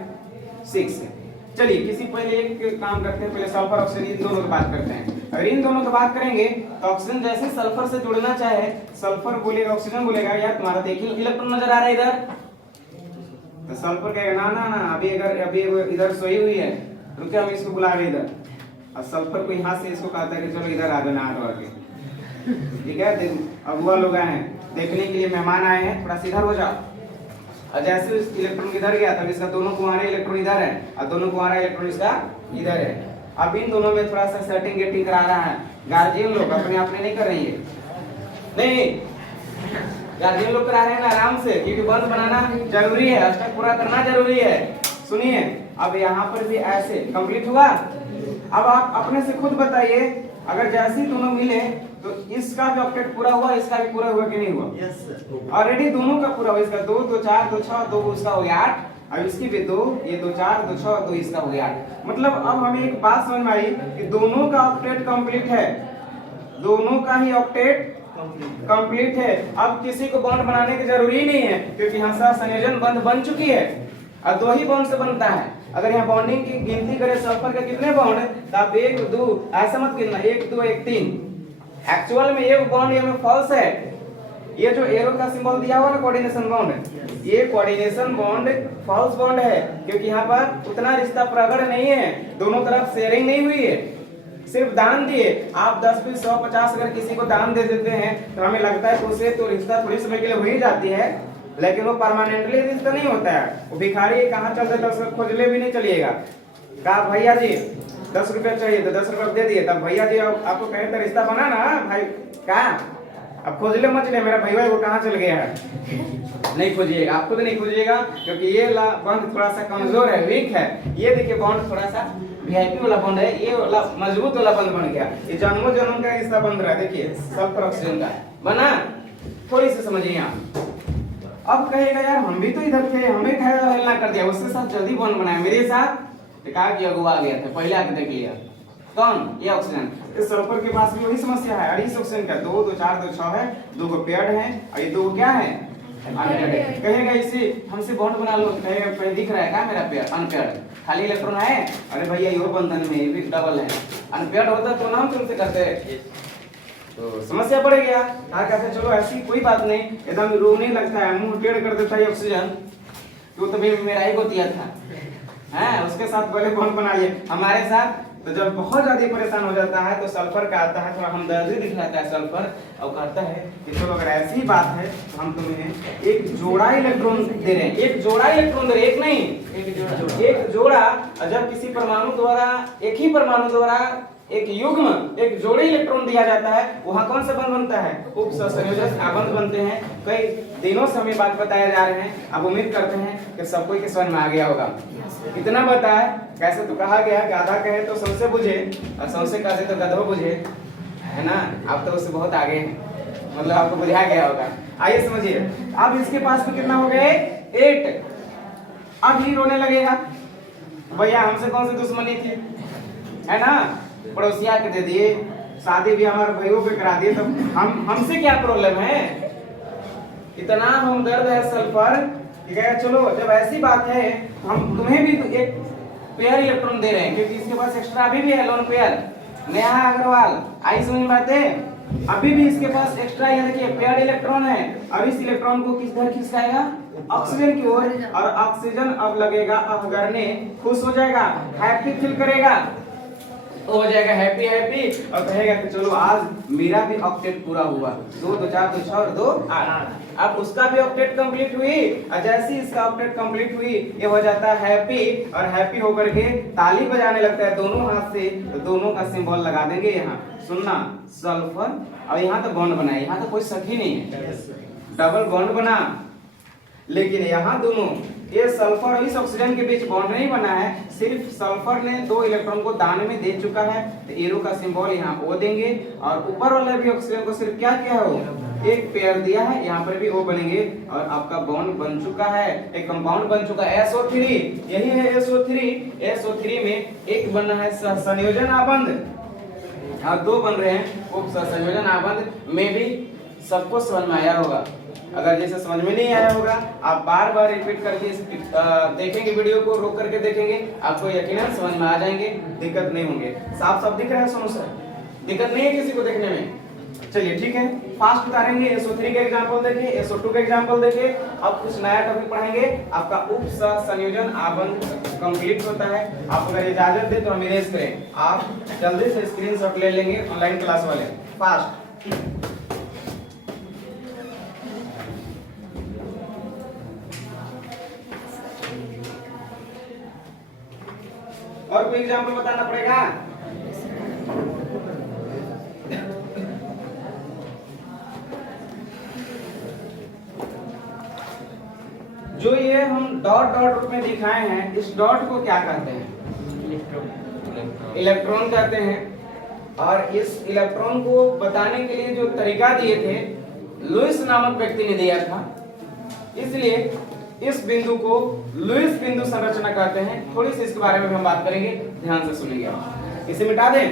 6। चलिए किसी पहले एक काम करते हैं, पहले सल्फर ऑक्सीजन इन दोनों की बात करते हैं। अगर इन दोनों की बात करेंगे तो ऑक्सीजन जैसे सल्फर से जुड़ना चाहे, सल्फर बोलेगा ऑक्सीजन बोलेगा, यार तुम्हारा देखिए इलेक्ट्रॉन नजर आ रहा है इधर, तो सल्फर कहेगा ना ना ना, अभी इधर सोई हुई है, रुके हम इसको बुला रहे इधर। और सल्फर को यहाँ से इसको कहता है कि चलो इधर आ जाना हाथ आके। ठीक है, अब वह लोग आए हैं देखने के लिए, मेहमान आए हैं, थोड़ा सा इधर हो जाओ। और जैसे इलेक्ट्रॉन इधर गया तब इसका दोनों कुंवारे इलेक्ट्रॉन इधर है और दोनों कुंवारा इलेक्ट्रॉन इसका इधर है। अब इन दोनों में थोड़ा सा सेटिंग गेटिंग करा रहा है गार्जियन लोग, अपने आप नहीं कर रही है, नहीं गार्जियन लोग करा रहे हैं आराम से, क्योंकि बंद बनाना जरूरी है, अष्टक पूरा करना जरूरी है। सुनिए, अब यहाँ पर भी ऐसे कंप्लीट हुआ। अब आप अपने से खुद बताइए, अगर जैसे ही दोनों मिले तो इसका भी ऑक्टेट पूरा हुआ, इसका भी पूरा हुआ कि नहीं हुआ? यस सर, ऑलरेडी दोनों का पूरा हुआ। इसका 2 2 4 2 6 2 उसका हो गया 8, अब इसकी भी 2, ये 2 4 2 6 2 इसका हो गया 8। मतलब अब हमें एक बात समझ में आई कि दोनों का ऑक्टेट कंप्लीट है, दोनों का ही ऑक्टेट कंप्लीट है। अब किसी को बॉन्ड बनाने की जरूरी नहीं है, क्योंकि यहाँ से संयोजन बंध बन चुकी है और 2 ही बॉन्ड से बनता है। अगर यहाँ बॉन्डिंग की गिनती करें सल्फर के कितने बॉन्ड, तो आप 1 2 ऐसा मत गिनना 1 2 1 3। एक्चुअल में एक बॉन्ड यहाँ में फॉल्स है। ये जो एरो का सिंबल दिया हुआ ना कोऑर्डिनेशन बॉन्ड, ये कोऑर्डिनेशन बॉन्ड फॉल्स बॉन्ड है, क्योंकि यहाँ पर उतना रिश्ता प्रकट नहीं है, दोनों तरफ शेयरिंग नहीं हुई है, सिर्फ दान दिए। आप 10 20 100 50 अगर किसी को दान दे देते हैं तो हमें लगता है कि उससे तो रिश्ता थोड़ी समय के लिए हो ही जाती है, लेकिन वो परमानेंटली रिश्ता नहीं होता है। वो भिखारी कहाँ चल देता है उसको खोजले भी नहीं चलिएगा। कहा भैया जी 10 रुपया चाहिए तो 10 रुपया दे दिए, तब भैया जी आपको कहे तो रिश्ता बना ना भाई, कहा अब खोजले मत ले मेरा भैया वो कहाँ चल गया है, नहीं खोजिएगा, आप खुद नहीं खोजिएगा, क्योंकि ये बॉन्ड थोड़ा सा कमजोर है, वीक है। ये देखिए बॉन्ड थोड़ा सा वीआईपी वाला बॉन्ड है, ये वाला मजबूत वाला बंद बन गया, ये जन्मों जन्म का रिश्ता बन रहा है। देखिए सल्फर ऑक्सीजन का बना, थोड़ी सी समझिए आप। अब कहेगा यार हम भी तो इधर थे, हमें हेलना कर दिया, उसके साथ जल्दी बॉन्ड बनाया, मेरे साथ कहा कि अगुआ आ गया था, पहले आके देख लिया। कौन? ये ऑक्सीजन। इस सल्फर के पास भी वही समस्या है, और इस ऑक्सीजन का 2 2 4 2 6 है, 2 को पेयर्ड है और ये 2 क्या है? अनपेयर्ड। कहेगा इसे हमसे बॉन्ड बना लो, कहेगा पहले दिख रहा है क्या मेरा पेयर अनपेयर्ड, खाली इलेक्ट्रॉन है, अरे भैया ये बंधन में ये भी डबल है, अनपेयर्ड होता तो ना हम तुमसे करते, तो समस्या पड़ गया। कहा कहते चलो ऐसी कोई बात नहीं, एकदम रोने लगता है, मुंह टेढ़ कर देता है ऑक्सीजन, तो तभी मेरा ही गोतिया था है, उसके साथ पहले बॉन्ड बनाइए हमारे साथ। तो जब बहुत ज्यादा परेशान हो जाता है तो सल्फर का आता है, थोड़ा हमदर्दी दिखलाता है सल्फर, और कहता है कि चलो अगर ऐसी बात है तो हम तुम्हें एक जोड़ा इलेक्ट्रॉन दे रहे हैं, एक जोड़ा इलेक्ट्रॉन दे रहे हैं, एक नहीं एक जोड़ा। और जब किसी परमाणु द्वारा, एक ही परमाणु द्वारा एक युग्म एक जोड़े इलेक्ट्रॉन दिया जाता है, वहाँ कौन सा बंध बनता है? उप सहसंयोजक आबंध बनते हैं। कई दिनों से हमें बात बताया जा रहे हैं, अब उम्मीद करते हैं कि सबको के समझ में आ गया होगा। कितना बताए, कैसे तो कहा गया गाधा कहे तो सबसे बुझे और सबसे कहे तो गधो बुझे, है ना। आप तो उससे बहुत आगे हैं, मतलब आपको बुझा गया होगा। आइए समझिए, अब इसके पास में कितना हो गए? 8। अब ही रोने लगेगा, भैया हमसे कौन सी दुश्मनी थी, है ना, पड़ोसिया के दे दिए, शादी भी हमारे भाइयों पे करा दिए, तो हमसे क्या प्रॉब्लम है, इतना हमदर्द है सल्फर कि कहेगा चलो जब ऐसी बात है हम तुम्हें भी तो एक पेयर इलेक्ट्रॉन दे रहे हैं, क्योंकि इसके पास एक्स्ट्रा अभी भी है लोन पेयर। नेहा अग्रवाल आई समझ में बातें, अभी भी इसके पास एक्स्ट्रा ये देखिए पेयर इलेक्ट्रॉन है, और इस इलेक्ट्रॉन को किस तरह खिसकाएगा, ऑक्सीजन की ओर, और ऑक्सीजन अब लगेगा अपगरने, खुश हो जाएगा, हैप्पी फील करेगा, हो जाएगा हैप्पी हैप्पी, और कहेगा कि चलो आज मेरा भी ऑक्टेट पूरा हुआ, 2 2 4 2 6 और 2 8। अब उसका भी ऑक्टेट कंप्लीट हुई, और जैसे ही इसका ऑक्टेट कंप्लीट हुई ये हो जाता है हैप्पी, और हैप्पी होकर के ताली बजाने लगता है दोनों हाथ से, तो दोनों का सिंबल लगा देंगे यहाँ, सुनना सल्फर, और यहाँ तो बॉन्ड बना है, यहाँ तो कोई सखी नहीं है, डबल बॉन्ड बना, लेकिन यहाँ दोनों ये सल्फर और इस ऑक्सीजन के बीच बॉन्ड नहीं बना है, सिर्फ सल्फर ने 2 इलेक्ट्रॉन को दान में दे चुका है, तो एरो का सिंबल यहाँ O देंगे, और ऊपर वाले भी ऑक्सीजन को सिर्फ क्या किया है, एक पेयर दिया है, यहाँ पर भी O बनेंगे, और आपका बॉन्ड बन चुका है, एक कंपाउंड बन चुका है SO3, यही है SO3। SO3 में एक बन रहा है संयोजन आबंध, और 2 बन रहे हैं उप संयोजन आबंध, में भी सबको समझ में आया होगा। अगर जैसे समझ में नहीं आया होगा, आप बार बार रिपीट करके देखेंगे, वीडियो को रोक करके देखेंगे, आपको यकीनन समझ में आ जाएंगे, दिक्कत नहीं होंगे। साफ साफ दिख रहा है सोनू सर, दिक्कत नहीं है किसी को देखने में? चलिए ठीक है, फास्ट उतारेंगे, SO3 का एग्जांपल देखिए, SO2 का एग्जांपल देखिए, अब कुछ नया टॉपिक पढ़ाएंगे, आपका उप संयोजन आबंध कंप्लीट होता है। आप अगर इजाजत दे तो हम इरेज करें, आप जल्दी से स्क्रीनशॉट ले लेंगे ऑनलाइन क्लास वाले, फास्ट। और कोई एग्जांपल बताना पड़ेगा? जो ये हम डॉट डॉट रूप में दिखाए हैं, इस डॉट को क्या कहते हैं? इलेक्ट्रॉन कहते हैं। और इस इलेक्ट्रॉन को बताने के लिए जो तरीका दिए थे, लुईस नामक व्यक्ति ने दिया था, इसलिए इस बिंदु को लुईस बिंदु संरचना कहते हैं। थोड़ी सी इसके बारे में हम बात करेंगे, ध्यान से सुनिएगा। इसे मिटा दें?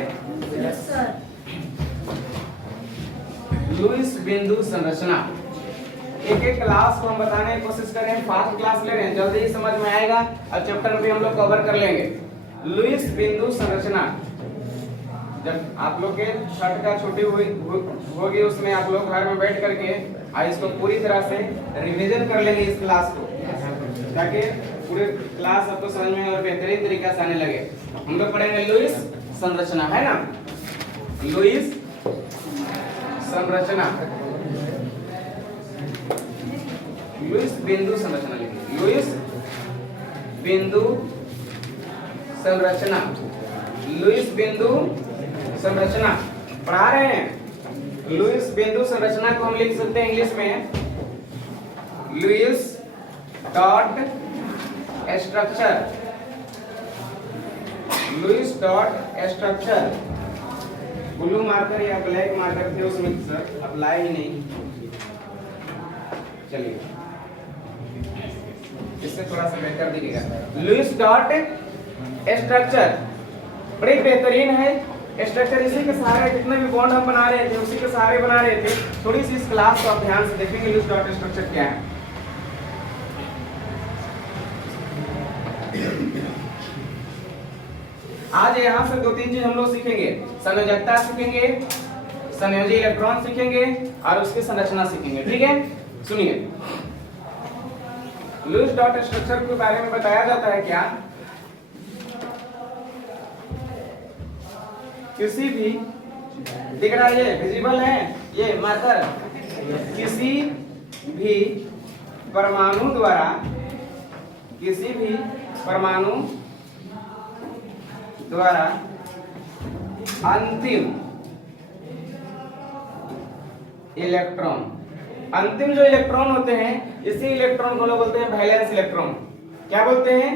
Yes sir. लुईस बिंदु संरचना, एक एक क्लास को हम बताने की कोशिश कर रहे हैं, फास्ट क्लास ले रहे हैं, जल्दी ही समझ में आएगा, और चैप्टर भी हम लोग कवर कर लेंगे। लुईस बिंदु संरचना, जब आप लोग के छठ का छुट्टी होगी, उसमें आप लोग घर में बैठ करके आज इसको पूरी तरह से रिवीजन कर लेंगे इस क्लास को, ताकि पूरे क्लास आपको समझ में और बेहतरीन तरीके से आने लगे। हम लोग पढ़ेंगे लुईस संरचना, है ना, लुईस संरचना, लुईस बिंदु संरचना लिखिए, लुईस बिंदु संरचना, लुईस बिंदु संरचना पढ़ा रहे हैं। लुईस बिंदु संरचना को हम लिख सकते हैं इंग्लिश में Lewis dot structure, Lewis dot structure. Blue marker या ब्लैक मार्कर थे उसमें सर, अब लाए ही नहीं, चलिए इससे थोड़ा सा बेहतर दिखेगा। लुईस डॉट स्ट्रक्चर बड़ी बेहतरीन है स्ट्रक्चर, इसी के सहारे जितने भी बॉन्ड हम बना रहे थे उसी के सहारे बना रहे थे। थोड़ी सी इस क्लास को आप ध्यान से देखेंगे, लुईस डॉट स्ट्रक्चर क्या है। आज यहाँ से 2-3 चीज हम लोग सीखेंगे, संयोजकता सीखेंगे, संयोजी इलेक्ट्रॉन सीखेंगे, और उसकी संरचना सीखेंगे। ठीक है, सुनिए, लुईस डॉट स्ट्रक्चर के बारे में बताया जाता है क्या, किसी भी दिख रहा है, ये विजिबल है ये मार्कर, किसी भी परमाणु द्वारा, किसी भी परमाणु द्वारा अंतिम इलेक्ट्रॉन, अंतिम जो इलेक्ट्रॉन होते हैं इसी इलेक्ट्रॉन को लोग बोलते हैं वैलेंस इलेक्ट्रॉन। क्या बोलते हैं?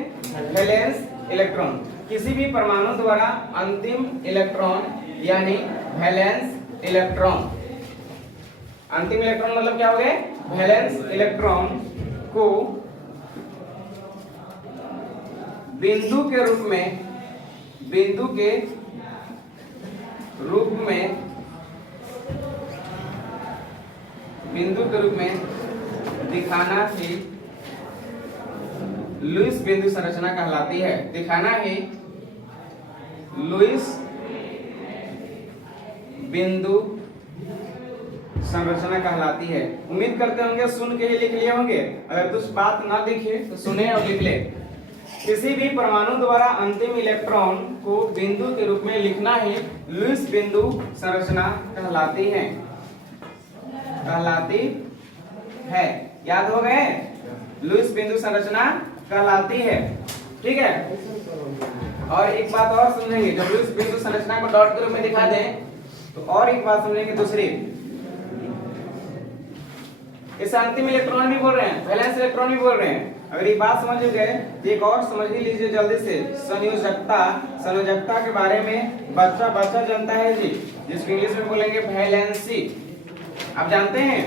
Valence electron. किसी भी परमाणु द्वारा अंतिम इलेक्ट्रॉन यानी वैलेंस इलेक्ट्रॉन। अंतिम इलेक्ट्रॉन मतलब क्या हो गए? वैलेंस इलेक्ट्रॉन को बिंदु के रूप में दिखाना ही लुईस बिंदु संरचना कहलाती है। दिखाना ही लुईस बिंदु संरचना कहलाती है। उम्मीद करते होंगे सुन के ही लिख लिए होंगे। अगर कुछ बात ना दिखे तो सुने और लिख ले। किसी भी परमाणु द्वारा अंतिम इलेक्ट्रॉन को बिंदु के रूप में लिखना ही लुईस बिंदु संरचना कहलाती है। याद हो गए? लुईस बिंदु संरचना कहलाती है। ठीक है। और एक बात और समझेंगे, जब लुईस बिंदु संरचना को डॉट के रूप में दिखा दें तो और एक बात समझेंगे दूसरी। इस अंतिम इलेक्ट्रॉन भी बोल रहे हैं, वैलेंस इलेक्ट्रॉन भी बोल रहे हैं। अगर ये बात समझ गए तो एक और समझ ही लीजिए जल्दी से। संयोजकता के बारे में बच्चा जानता है जी, जिसको इंग्लिश में बोलेंगे वैलेंसी। आप जानते हैं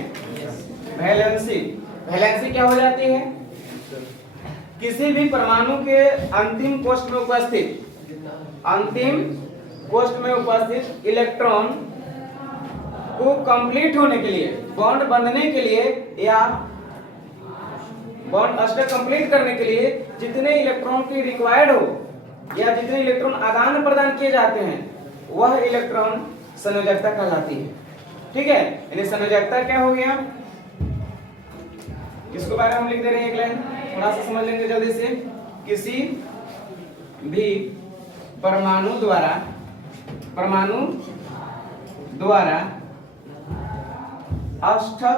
वैलेंसी क्या हो जाती है? किसी भी परमाणु के अंतिम कोष्ठ में उपस्थित इलेक्ट्रॉन को कंप्लीट होने के लिए, बॉन्ड बंधने के लिए या बॉन्ड अस्टर कंप्लीट करने के लिए जितने इलेक्ट्रॉन की रिक्वायर्ड हो या जितने इलेक्ट्रॉन आदान प्रदान किए जाते हैं वह इलेक्ट्रॉन संयोजकता कहलाती है। ठीक है। यानी संयोजकता क्या हो गया, इसके बारे में हम लिख दे रहे हैं एक लाइन, थोड़ा सा समझ लेंगे जल्दी से। किसी भी परमाणु द्वारा अष्टक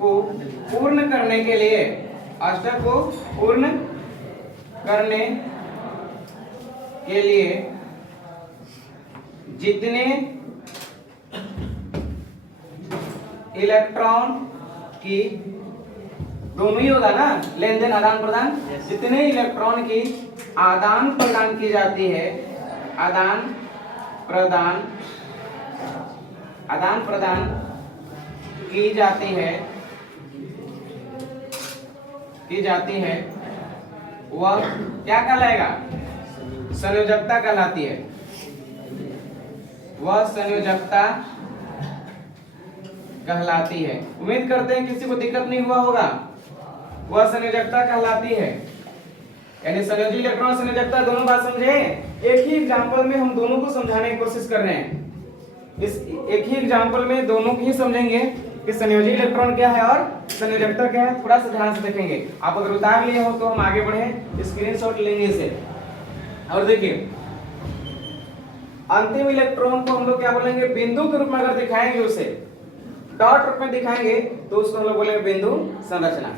को पूर्ण करने के लिए जितने इलेक्ट्रॉन की, दोनों ही होगा ना, लेन देन आदान प्रदान, जितने इलेक्ट्रॉन की आदान प्रदान की जाती है, आदान प्रदान की जाती है वह क्या कहलाएगा? संयोजकता कहलाती है। वह संयोजकता कहलाती है। उम्मीद करते हैं किसी को दिक्कत नहीं हुआ होगा। वह संयोजकता कहलाती है। यानी संयोजी इलेक्ट्रॉन संयोजकता दोनों बात समझे। एक ही एग्जांपल में हम दोनों को समझाने की कोशिश कर रहे हैं। इस एक ही एग्जांपल में दोनों को ही समझेंगे कि संयोजी इलेक्ट्रॉन क्या है और संयोजकता क्या है। थोड़ा सा ध्यान से देखेंगे। आप अगर उतार लिए हो तो हम आगे बढ़े, स्क्रीनशॉट लेंगे इसे। और देखिए, अंतिम इलेक्ट्रॉन को हम लोग क्या बोलेंगे? बिंदु के रूप में अगर दिखाएंगे, उसे डॉट रूप में दिखाएंगे तो उसको हम लोग बोलेंगे बिंदु संरचना।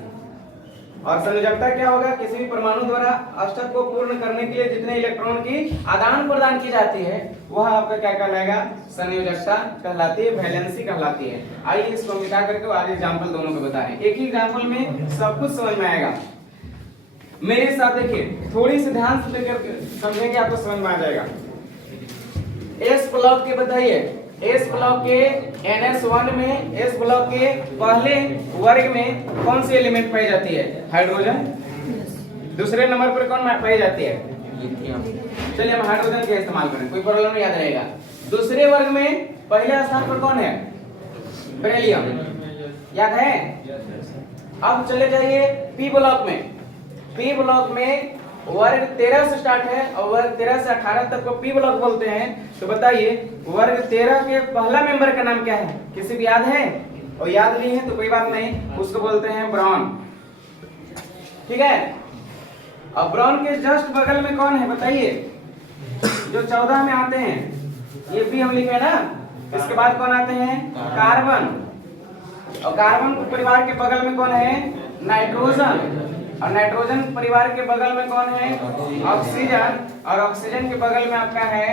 और संयोजकता क्या होगा? किसी भी परमाणु द्वारा अष्टक को पूर्ण करने के लिए जितने इलेक्ट्रॉन की आदान प्रदान की जाती है वह आपका क्या कहलाएगा? संयोजकता कहलाती है, वैलेंसी कहलाती है। आइए इसको मिटा करके आगे एग्जांपल दोनों को बता रहे हैं। एक ही एग्जांपल में सब कुछ समझ में आएगा। मेरे साथ देखिए, थोड़ी सी ध्यान से लेकर समझेंगे, आपको समझ में आ जाएगा। एस ब्लॉक के बताइए, एस ब्लॉक के NS1 में, एस ब्लॉक के पहले वर्ग में कौन सी एलिमेंट पाई जाती है? हाइड्रोजन। दूसरे नंबर पर कौन पाई जाती है? लिथियम। चलिए हम हाइड्रोजन का इस्तेमाल करें, कोई प्रॉब्लम नहीं, याद रहेगा। दूसरे वर्ग में पहले स्थान पर कौन है? बेरिलियम। याद है? अब चले जाइए पी ब्लॉक में। पी ब्लॉक में वर्ग 13 से स्टार्ट है और वर्ग 13 से 18 तक को पी ब्लॉक बोलते हैं। तो बताइए वर्ग 13 के पहला मेंबर का नाम क्या है? किसी को याद है? और याद नहीं है तो कोई बात नहीं, उसको बोलते हैं ब्रॉन। ठीक है। अब ब्रॉन के जस्ट बगल में कौन है बताइए? जो 14 में आते हैं, ये भी हम लिखे ना। इसके बाद कौन आते हैं? कार्बन। और कार्बन परिवार के बगल में कौन है? नाइट्रोजन। और नाइट्रोजन परिवार के बगल में कौन है? ऑक्सीजन। और ऑक्सीजन के बगल में आपका है,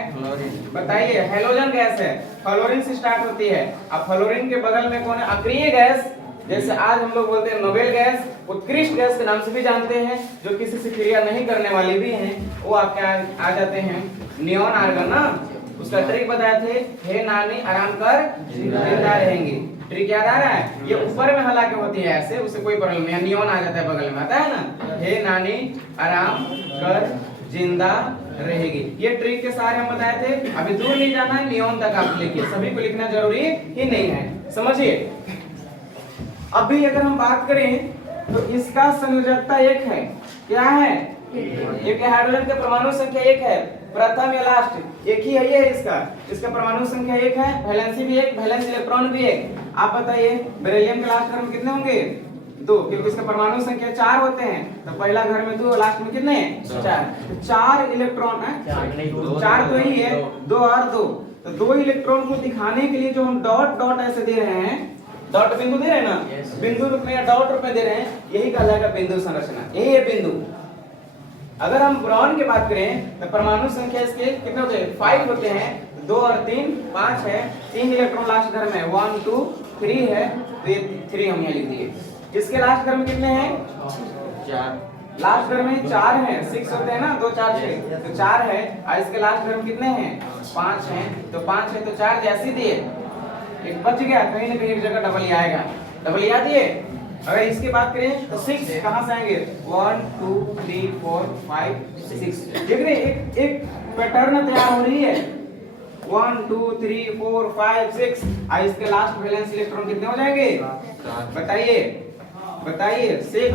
बताइए, हेलोजन गैस है, फ्लोरीन से स्टार्ट होती है। अब फ्लोरीन के बगल में कौन है? अक्रिय गैस, जैसे आज हम लोग बोलते हैं नोबेल गैस, उत्कृष्ट गैस के नाम से भी जानते हैं, जो किसी से क्रिया नहीं करने वाली भी हैं, वो आपके आ जाते हैं नियॉन आर्गन ना। उसका ट्रिक बताए थे, हे नानी आराम कर जिंदा रहेंगे। ट्रिक याद आ रहा है? ये ऊपर में हालांकि के होती है ऐसे, उससे कोई प्रॉब्लम नहीं, नियॉन आ जाता है बगल में, आता है ना, हे नानी आराम कर जिंदा रहेगी। ये ट्रिक के सारे हम बताए थे, अभी दूर नहीं जाना है, नियॉन तक आप लिखिए, सभी को लिखना जरूरी ही नहीं है, समझिए। अभी अगर हम बात करें तो इसका संयोजकता एक है, क्या है, एक हाइड्रोजन का परमाणु संख्या एक है, प्रथम या लास्ट एक ही है, ये इसका परमाणु संख्या एक है, वैलेंसी भी एक, वैलेंस इलेक्ट्रॉन भी एक। आप बताइए बेरिलियम के लास्ट घर में कितने होंगे, 2, क्योंकि इसका परमाणु संख्या 4 होते हैं, तो पहला घर में 2, लास्ट में कितने, 4, तो 4 इलेक्ट्रॉन है, 4 तो ही है, 2 और 2, तो 2 इलेक्ट्रॉन को दिखाने के लिए जो हम डॉट डॉट ऐसे दे रहे हैं, डॉट बिंदु दे रहे हैं ना, बिंदु रूप में या डॉट रूप में दे रहे हैं, यही कहलाएगा बिंदु संरचना, यही है बिंदु। अगर हम बोरॉन की बात करें तो परमाणु संख्या इसके कितने होते हैं, 5 होते हैं, 2 और 3 5 है, 3 इलेक्ट्रॉन लास्ट घर में 1 2 3 है, तो ये 3 हम यहाँ लिख दिए। इसके लास्ट घर में कितने हैं, 4, लास्ट घर में 4 हैं, 6 होते हैं ना, 2 4 6, तो 4 है, और इसके लास्ट घर में कितने हैं, 5 हैं, तो 5 है तो 4 जैसे दिए, एक बच गया, कहीं ना कहीं एक जगह डबल ही आएगा, डबल ही आ दिए। अगर इसकी बात करें तो 6 कहां से आएंगे, 1 2 3 4 5 6, देख रहे हैं एक पैटर्न तैयार हो रही है, 1 2 3 4 5 6, और इसके लास्ट वैलेंस इलेक्ट्रॉन कितने हो जाएंगे, बताइए बताइए, 6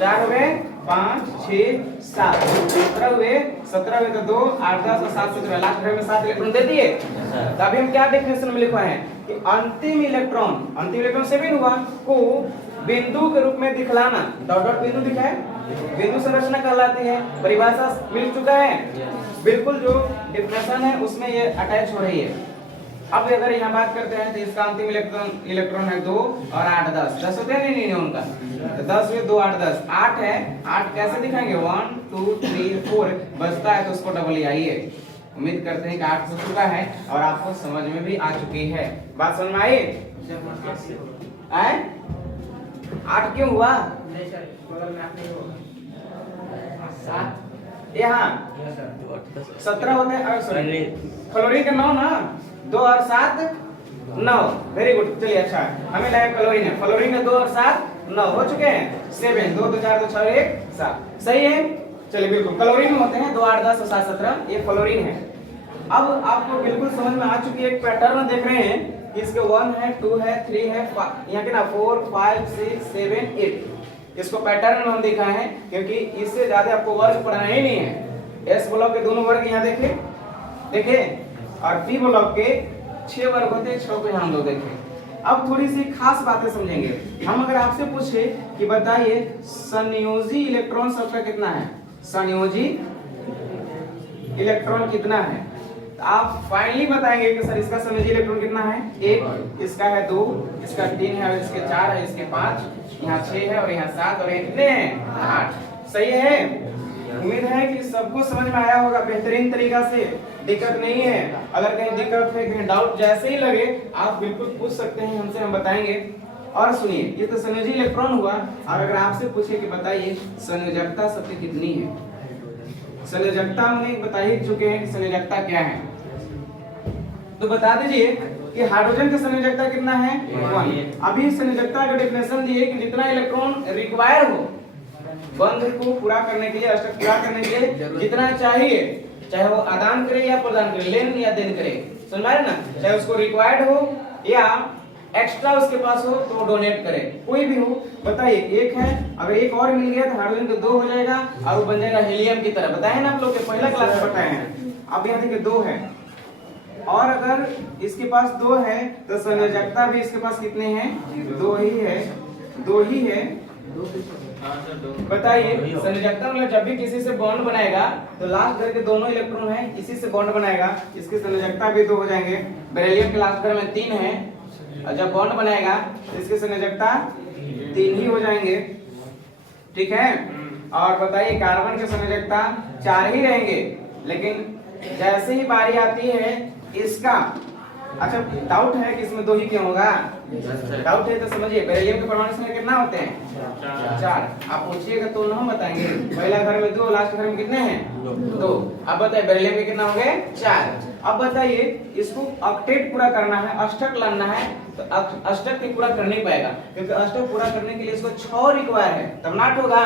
4 हो गए, 5 6 7 17 हुए, 17 हुए तो 2 8 10 और 7 17, लास्ट में 7 इलेक्ट्रॉन दे दिए। तो अभी हम क्या डेफिनेशन में लिखा है कि अंतिम इलेक्ट्रॉन 7 हुआ को बिंदु के रूप में दिखलाना, डॉट डॉट बिंदु दिखा है, बिंदु संरचना कहलाती है, परिभाषा मिल चुका है, बिल्कुल जो डेफिनेशन है उसमें ये अटैच हो रही है। अब अगर यहाँ बात करते हैं तो इसका अंतिम इलेक्ट्रॉन है 2 और 8 10 होते हैं, नहीं उनका, तो 10 हुए 2 8 10, 8 है, 8 कैसे दिखाएंगे, 1 2 3 4 बचता है तो उसको डबल ही आइए। उम्मीद करते हैं कि 8 हो चुका है और आपको समझ में भी आ चुकी है, बात समझ में आई, 8 क्यों हुआ, यहाँ 17 होते हैं, फ्लोरीन का 9 ना, 2 और 7 9, वेरी गुड, चलिए अच्छा हमें लगा क्लोरीन है, फ्लोरीन का 2 और 7 9 हो चुके हैं, 7 2 2 4 2 6 1 7, सही है, चलिए बिल्कुल क्लोरीन में होते हैं 2 8 10 और 7 17, ये फ्लोरीन है। अब आपको बिल्कुल समझ में आ चुकी है, एक पैटर्न देख रहे हैं, इसके 1 है 2 है 3 है, यहाँ के ना 4 5 6 7 8, इसको पैटर्न में हम दिखाए हैं क्योंकि इससे ज्यादा आपको वर्ग पढ़ना ही नहीं है। एस ब्लॉक के दोनों वर्ग यहाँ देखे और पी ब्लॉक के 6 वर्ग होते हैं, 6 को यहाँ हम लोग देखें। अब थोड़ी सी खास बातें समझेंगे हम। अगर आपसे पूछे कि बताइए संयोजी इलेक्ट्रॉन सबका कितना है, संयोजी इलेक्ट्रॉन कितना है, तो आप फाइनली बताएंगे कि सर इसका संयोजी इलेक्ट्रॉन कितना है, 1, इसका है 2, इसका 3 है और इसके 4 है, इसके 5, यहाँ 6 है और यहाँ 7 और यहाँ कितने हैं 8, सही है। उम्मीद है कि सबको समझ में आया होगा बेहतरीन तरीका से, दिक्कत नहीं है। अगर कहीं दिक्कत है, कहीं डाउट जैसे ही लगे आप बिल्कुल पूछ सकते हैं हमसे, हम बताएंगे। और सुनिए, ये तो संयोजी इलेक्ट्रॉन हुआ, और अगर आपसे पूछे कि बताइए संयोजकता सबकी कितनी है, संयोजकता हमने बता ही चुके हैं कि संयोजकता क्या है, तो बता दीजिए कि हाइड्रोजन का संयोजकता कितना है 1। अभी संयोजकता का डेफिनेशन दिए कि जितना इलेक्ट्रॉन रिक्वायर हो बंध को पूरा करने के लिए, अष्टक पूरा करने के लिए जितना चाहिए, चाहे वो आदान करे या प्रदान करे, लेन या देन करे, समझ में ना, चाहे उसको रिक्वायर्ड हो या एक्स्ट्रा उसके पास हो तो डोनेट करे, कोई भी हो। बताइए एक है, अगर एक और मिल गया तो हाइड्रोजन का 2 हो जाएगा और वो बन जाएगा हीलियम की तरह, बताए ना आप लोग के पहला क्लास में बताए हैं। अब यहाँ देखिए 2 है, और अगर इसके पास 2 है तो संयोजकता भी इसके पास कितने हैं, 2 ही है, 2 ही है। बताइए संयोजकता मतलब जब भी किसी से बॉन्ड बनाएगा तो लास्ट घर के दोनों इलेक्ट्रॉन है, इसी से बॉन्ड बनाएगा, इसकी संयोजकता भी 2 हो जाएंगे। बेरिलियम के लास्ट घर में 3 है और जब बॉन्ड बनाएगा तो इसकी संयोजकता 3 ही हो जाएंगे, ठीक है। और बताइए कार्बन की संयोजकता 4 ही रहेंगे, लेकिन जैसे ही बारी आती है इसका, अच्छा डाउट है कि इसमें 2 ही क्यों होगा, डाउट है तो समझिए, बेरिलियम के परमाणु संख्या कितना होते हैं? 4। आप पूछिएगा तो हम बताएंगे। पहला घर में 2, लास्ट घर में कितने हैं? 2। अब बताइए बेरिलियम के कितना हो गए? 4। अब बताइए इसको ऑक्टेट पूरा करना है, अष्टक लाना है, तो अष्टक भी पूरा कर नहीं पाएगा, क्योंकि अष्टक पूरा करने के लिए इसको 6 रिक्वायर है, तब नाट होगा।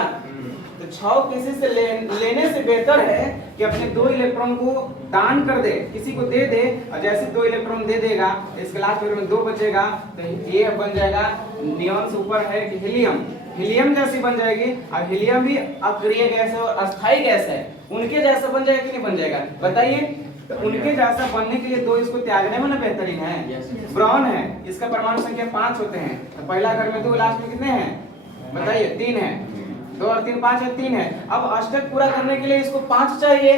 तो 6 किसी से लेने से बेहतर है कि अपने 2 इलेक्ट्रॉन को दान कर दे, किसी को दे दे, और जैसे 2 इलेक्ट्रॉन दे देगा इसके लास्ट में 2 बचेगा, तो ये बन जाएगा नियॉन से ऊपर है कि हीलियम, हीलियम जैसी बन जाएगी। और हीलियम भी अक्रिय गैस है और अस्थायी गैस है, उनके जैसा बन जाएगा कि नहीं बन जाएगा बताइए? तो उनके जैसा बनने के लिए 2 इसको त्यागने में ना बेहतरीन है। ब्रॉन है, इसका परमाणु संख्या 5 होते हैं, तो पहला घर में 2, लास्ट में कितने हैं बताइए? 3 है। 2 और 3 5 है, 3 है। अब अष्टक पूरा करने के लिए इसको 5 चाहिए।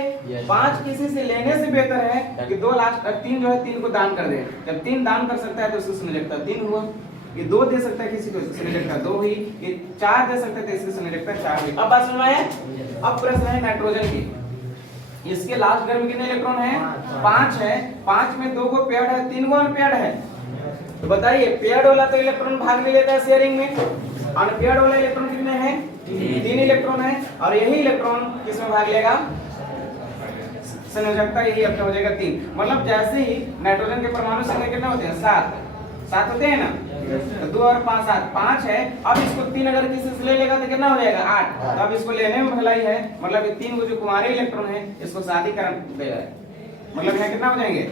5 किसी से लेने से बेहतर है कि 2 लास्ट 3 जो है 3 को दान कर दे। जब 3 दान कर सकता है तो उसको संयोजकता 3 हुआ। ये 2 दे सकता है किसी को, संयोजकता 2 हुई। ये 4 दे सकता है तो इसकी संयोजकता 4 हुई। अब बात समझ में आया? अब प्रश्न है नाइट्रोजन की। इसके लास्ट घर में कितने इलेक्ट्रॉन है? 5 है। 5 में 2 को पेयर्ड है, 3 को अनपेयर्ड है। तो बताइए पेयर्ड वाला तो इलेक्ट्रॉन भाग नहीं लेता है शेयरिंग में, अनपेयर्ड वाला इलेक्ट्रॉन कितने हैं? 3 इलेक्ट्रॉन है। और यही इलेक्ट्रॉन किसमें भाग लेगा? संयोजकता यही अपना हो जाएगा 3। मतलब जैसे ही नाइट्रोजन के परमाणु संख्या कितने होते हैं? 7 होते हैं ना, तो 2 और 5 7, 5 है। अब इसको 3 अगर किसी से ले लेगा तो कितना हो जाएगा? 8। तो अब इसको लेने में भलाई है, मतलब ये 3 को जो कुंवारे इलेक्ट्रॉन है इसको शादी कर देगा, मतलब यहाँ कितना हो जाएंगे?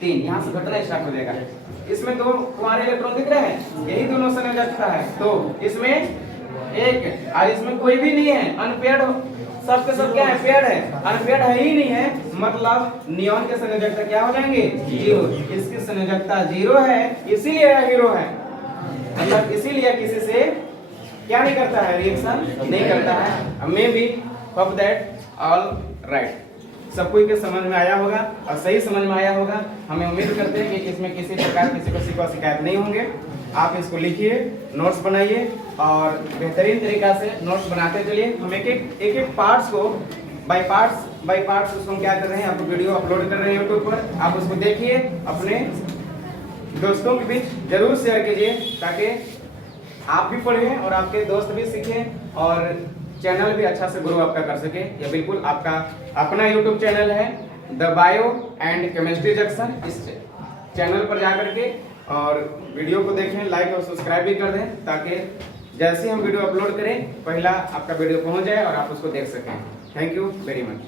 3। यहाँ से घटना स्टार्ट हो जाएगा। इसमें 2 कुंवारे इलेक्ट्रॉन दिख रहे हैं, यही दोनों संयोजकता है। तो इसमें 1 और इसमें कोई भी नहीं है, अनपेयर्ड हो, सब के सब क्या है? पेयर्ड है। अनपेयर्ड है ही नहीं है, मतलब नियॉन के संयोजकता क्या हो जाएंगे? 0। इसकी संयोजकता 0 है, इसीलिए यह हीरो है, मतलब इसीलिए किसी से क्या नहीं करता है? रिएक्शन नहीं करता है। May be hope that all right, सब कोई के समझ में आया होगा और सही समझ में आया होगा। हमें उम्मीद करते हैं कि इसमें किसी प्रकार किसी को शिकायत नहीं होंगे। आप इसको लिखिए, नोट्स बनाइए और बेहतरीन तरीका से नोट्स बनाते चलिए। हम एक पार्ट्स को बाय पार्ट्स उसको हम क्या कर रहे हैं, आपको वीडियो अपलोड कर रहे हैं यूट्यूब पर, आप उसको देखिए, अपने दोस्तों के बीच जरूर शेयर कीजिए ताकि आप भी पढ़ें और आपके दोस्त भी सीखें और चैनल भी अच्छा से ग्रो आपका कर सके। यह बिल्कुल आपका अपना यूट्यूब चैनल है, the bio and chemistry junction. इस चैनल पर जाकर के और वीडियो को देखें, लाइक और सब्सक्राइब भी कर दें ताकि जैसे हम वीडियो अपलोड करें पहला आपका वीडियो पहुंच जाए और आप उसको देख सकें। Thank you very much.